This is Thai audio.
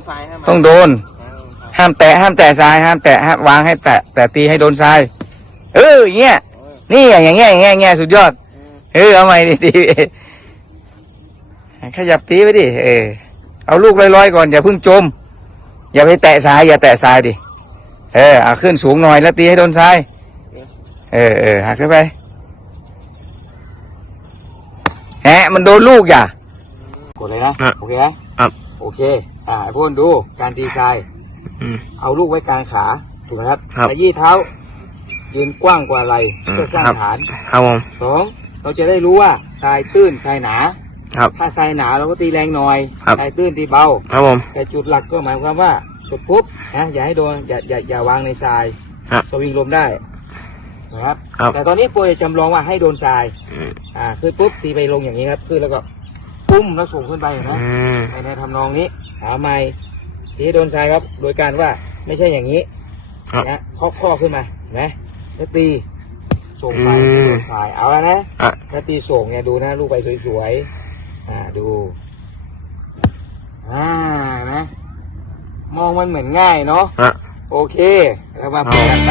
นทรายให้มันต้องโดนอ่าครับห้ามแตะห้ามแตะทรายห้ามแตะห้ามวางให้แตะแต่ตีให้โดนทราย เอออย่างเงี้ยเออนี่อย่างเงี้ยอย่างเงี้ยอย่างเงี้ยสุดยอดเออเออเอาใหม่ดิตีขยับตีไปดิเออเอาลูกลอยๆก่อนอย่าเพิ่งจม อย่าไปแตะทราย อย่าแตะทรายดิเออเอาขึ้นสูงหน่อยแล้วตีให้โดนทรายเออเออหักขึ้นไปแหะมันโดนลูกอย่ากดเลยนะครับโอเคนะครับ โอเค อ่าไอ้พวกนดูการตีทรายอืม เอาลูกไว้กลางขาถูกไหมครับครับ ขยี้เท้า ยืนกว้างกว่าไหลอืมเพื่อสร้างครับฐานครับผมสองเราจะได้รู้ว่าทรายตื้นทรายหนา ครับ ถ้าทรายหนาเราก็ตีแรงหน่อยครับ ทรายตื้นตีเบา ครับผม แต่จุดหลักก็หมายความว่าจุดปุ๊บนะอย่าให้โดนอย่าอย่าอย่าวางในทรายครับสวิงลมได้นะครับ ครับ แต่ตอนนี้โปรจะจำลองว่าให้โดนทราย อืมอ่าคือปุ๊บตีไปลงอย่างนี้ครับคือแล้วก็ ปุ้มแล้วส่งขึ้นไปเห็นไหมอืมในในทำนองนี้หาไม้ทีให้โดนทรายครับ โดยการว่าไม่ใช่อย่างนี้ครับ นะเคาะข้อขึ้นมาเห็นไหมแล้วตีส่งไปอืม โดนทรายเอาแล้วนะอะ แล้วตีส่งเนี่ยดูนะลูกไปสวยๆอ่าดูอ่านะมองมันเหมือนง่ายเนาะอะ โอเค แล้วมาฝึกกันไป